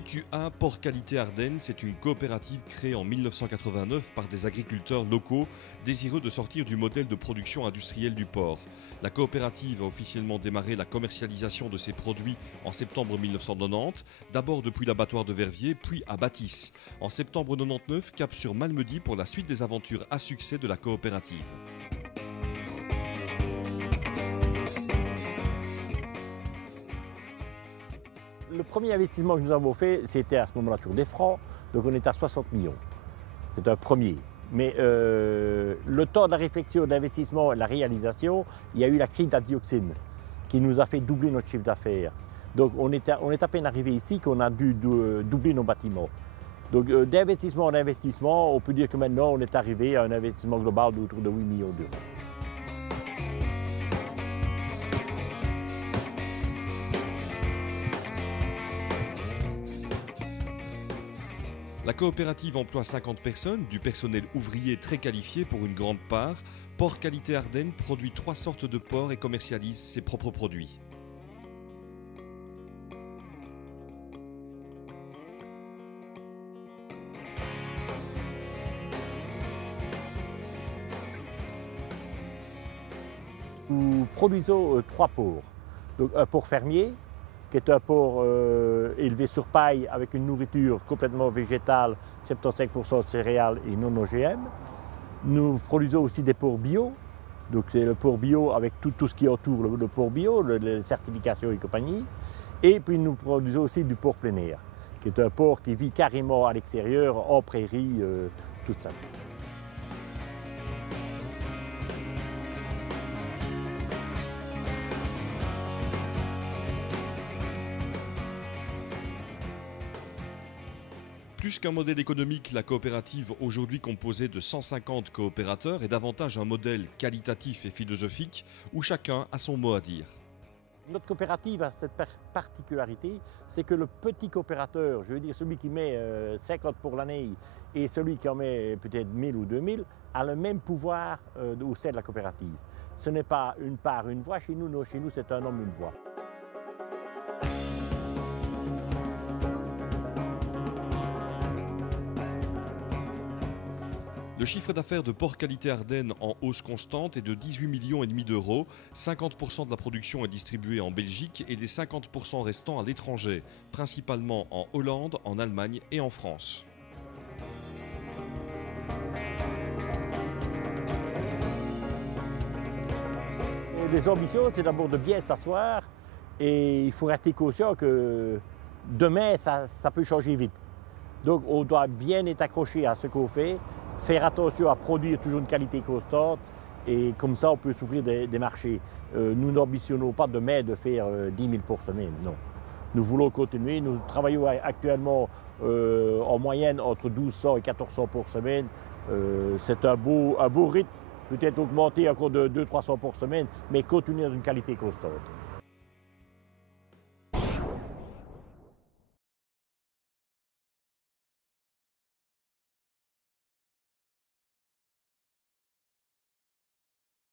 PQA Porc Qualité Ardennes, c'est une coopérative créée en 1989 par des agriculteurs locaux désireux de sortir du modèle de production industrielle du porc. La coopérative a officiellement démarré la commercialisation de ses produits en septembre 1990, d'abord depuis l'abattoir de Verviers, puis à Bâtisse. En septembre 99, cap sur Malmedy pour la suite des aventures à succès de la coopérative. Le premier investissement que nous avons fait, c'était à ce moment-là toujours des francs, donc on était à 60 millions. C'est un premier. Mais le temps de la réflexion, de l'investissement et de la réalisation, il y a eu la crise de la dioxine qui nous a fait doubler notre chiffre d'affaires. Donc on est à peine arrivé ici qu'on a dû doubler nos bâtiments. Donc d'investissement en investissement, on peut dire que maintenant on est arrivé à un investissement global d'autour de 8 millions d'euros. La coopérative emploie 50 personnes, du personnel ouvrier très qualifié pour une grande part. Porc Qualité Ardennes produit 3 sortes de porc et commercialise ses propres produits. Nous produisons 3 porcs. Donc un porc fermier, qui est un porc élevé sur paille avec une nourriture complètement végétale, 75% céréales et non OGM. Nous produisons aussi des porcs bio, donc c'est le porc bio avec tout ce qui entoure le porc bio, les certifications et compagnie. Et puis nous produisons aussi du porc plein air, qui est un porc qui vit carrément à l'extérieur, en prairie, tout ça. Plus qu'un modèle économique, la coopérative, aujourd'hui composée de 150 coopérateurs, est davantage un modèle qualitatif et philosophique où chacun a son mot à dire. Notre coopérative a cette particularité, c'est que le petit coopérateur, je veux dire celui qui met 50 pour l'année et celui qui en met peut-être 1000 ou 2000, a le même pouvoir au sein de la coopérative. Ce n'est pas une part, une voix chez nous, non, chez nous c'est un homme, une voix. Le chiffre d'affaires de Porc Qualité Ardennes en hausse constante est de 18,5 millions d'euros. 50% de la production est distribuée en Belgique et les 50% restants à l'étranger, principalement en Hollande, en Allemagne et en France. Les ambitions, c'est d'abord de bien s'asseoir et il faut rester conscient que demain, ça peut changer vite. Donc on doit bien être accroché à ce qu'on fait, faire attention à produire toujours une qualité constante et comme ça on peut s'ouvrir des marchés. Nous n'ambitionnons pas demain de faire 10 000 pour semaine, non. Nous voulons continuer, nous travaillons actuellement en moyenne entre 1200 et 1400 pour semaine. C'est un beau rythme, peut-être augmenter encore de 200-300 pour semaine, mais continuer dans une qualité constante.